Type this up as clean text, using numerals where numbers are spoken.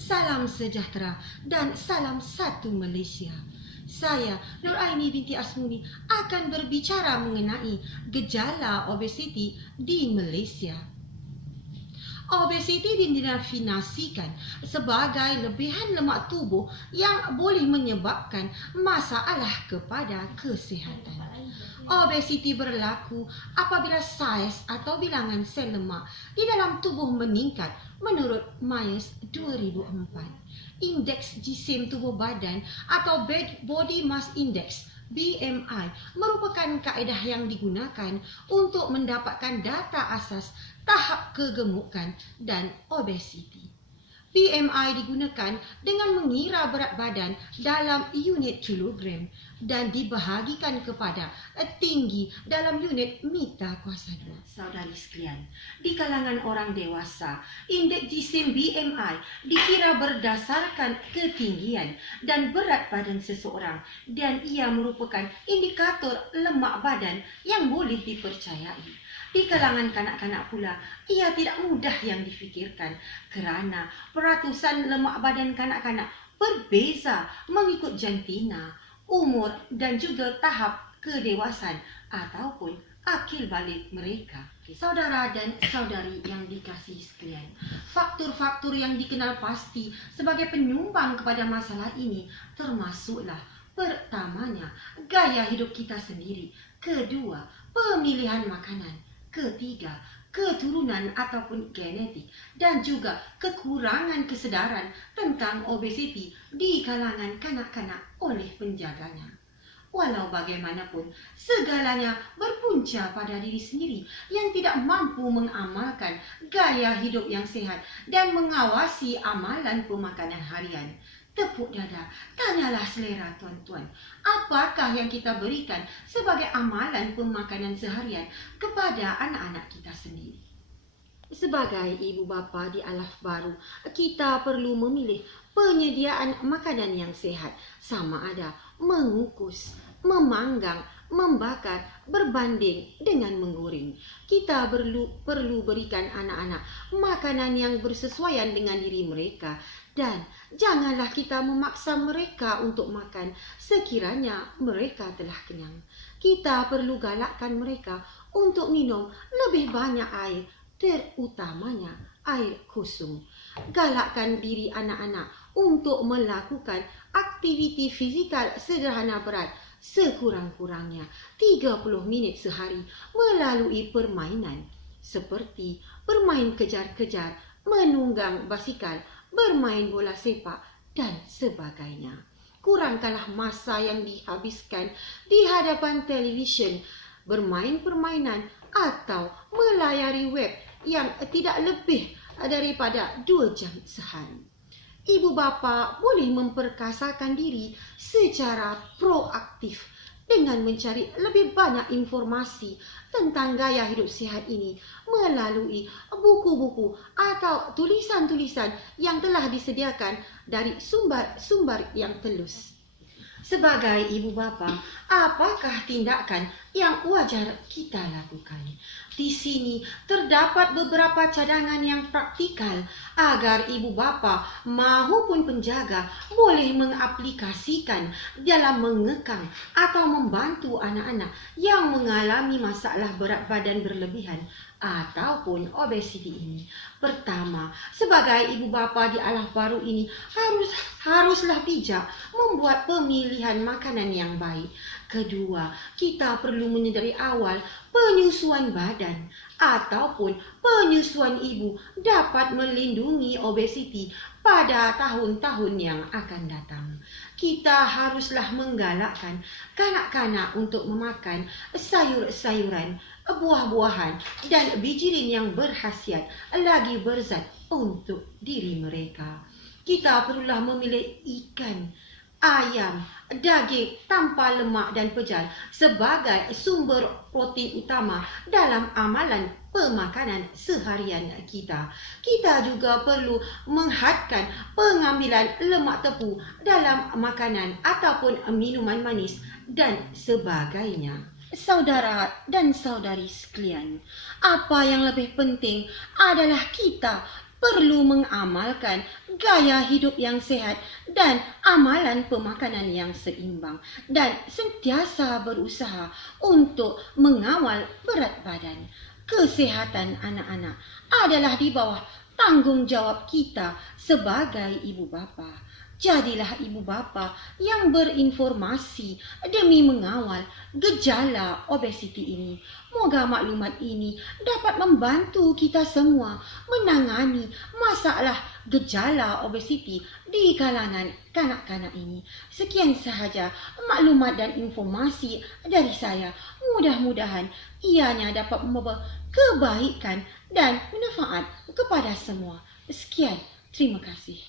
Salam sejahtera dan salam satu Malaysia. Saya, Nuraini binti Asmuni, akan berbicara mengenai gejala obesiti di Malaysia. Obesiti didefinisikan sebagai lebihan lemak tubuh yang boleh menyebabkan masalah kepada kesihatan. Obesiti berlaku apabila saiz atau bilangan sel lemak di dalam tubuh meningkat menurut Myers 2004. Indeks jisim tubuh badan atau Body Mass Index BMI merupakan kaedah yang digunakan untuk mendapatkan data asas tahap kegemukan dan obesiti. BMI digunakan dengan mengira berat badan dalam unit kilogram dan dibahagikan kepada tinggi dalam unit meter kuasa 2. Saudari sekalian, di kalangan orang dewasa, indeks jisim BMI dikira berdasarkan ketinggian dan berat badan seseorang dan ia merupakan indikator lemak badan yang boleh dipercayai. Di kalangan kanak-kanak pula, ia tidak mudah yang difikirkan kerana peratusan lemak badan kanak-kanak berbeza mengikut jantina, umur dan juga tahap kedewasaan ataupun akil balik mereka. Saudara dan saudari yang dikasihi sekalian, faktor-faktor yang dikenal pasti sebagai penyumbang kepada masalah ini termasuklah pertamanya, gaya hidup kita sendiri. Kedua, pemilihan makanan. Ketiga, keturunan ataupun genetik dan juga kekurangan kesedaran tentang obesiti di kalangan kanak-kanak oleh penjaganya. Walau bagaimanapun, segalanya berpunca pada diri sendiri yang tidak mampu mengamalkan gaya hidup yang sehat dan mengawasi amalan pemakanan harian. Tepuk dada, tanyalah selera tuan-tuan. Apakah yang kita berikan sebagai amalan pemakanan seharian kepada anak-anak kita sendiri? Sebagai ibu bapa di alaf baru, kita perlu memilih penyediaan makanan yang sehat, sama ada mengukus, memanggang, membakar berbanding dengan menggoreng. Kita perlu berikan anak-anak makanan yang bersesuaian dengan diri mereka dan janganlah kita memaksa mereka untuk makan sekiranya mereka telah kenyang. Kita perlu galakkan mereka untuk minum lebih banyak air, terutamanya air kusum. Galakkan diri anak-anak untuk melakukan aktiviti fizikal sederhana berat sekurang-kurangnya 30 minit sehari melalui permainan seperti bermain kejar-kejar, menunggang basikal, bermain bola sepak dan sebagainya. Kurangkanlah masa yang dihabiskan di hadapan televisyen, bermain permainan atau melayari web yang tidak lebih daripada 2 jam sehari. Ibu bapa boleh memperkasakan diri secara proaktif dengan mencari lebih banyak informasi tentang gaya hidup sihat ini melalui buku-buku atau tulisan-tulisan yang telah disediakan dari sumber-sumber yang telus. Sebagai ibu bapa, apakah tindakan yang wajar kita lakukan? Di sini terdapat beberapa cadangan yang praktikal agar ibu bapa maupun penjaga boleh mengaplikasikan dalam mengekang atau membantu anak-anak yang mengalami masalah berat badan berlebihan ataupun obesiti ini. Pertama, sebagai ibu bapa di alaf baru ini haruslah bijak membuat pemilihan makanan yang baik. Kedua, kita perlu menyedari awal penyusuan badan ataupun penyusuan ibu dapat melindungi obesiti pada tahun-tahun yang akan datang. Kita haruslah menggalakkan kanak-kanak untuk memakan sayur-sayuran, buah-buahan dan bijirin yang berkhasiat lagi berzat untuk diri mereka. Kita perlulah memilih ikan, ayam, daging tanpa lemak dan pejal sebagai sumber protein utama dalam amalan pemakanan seharian kita. Kita juga perlu menghadkan pengambilan lemak tepu dalam makanan ataupun minuman manis dan sebagainya. Saudara dan saudari sekalian, apa yang lebih penting adalah kita perlu mengamalkan gaya hidup yang sehat dan amalan pemakanan yang seimbang dan sentiasa berusaha untuk mengawal berat badan. Kesihatan anak-anak adalah di bawah tanggungjawab kita sebagai ibu bapa. Jadilah ibu bapa yang berinformasi demi mengawal gejala obesiti ini. Moga maklumat ini dapat membantu kita semua menangani masalah gejala obesiti di kalangan kanak-kanak ini. Sekian sahaja maklumat dan informasi dari saya. Mudah-mudahan ianya dapat membawa kebaikan dan manfaat kepada semua. Sekian, terima kasih.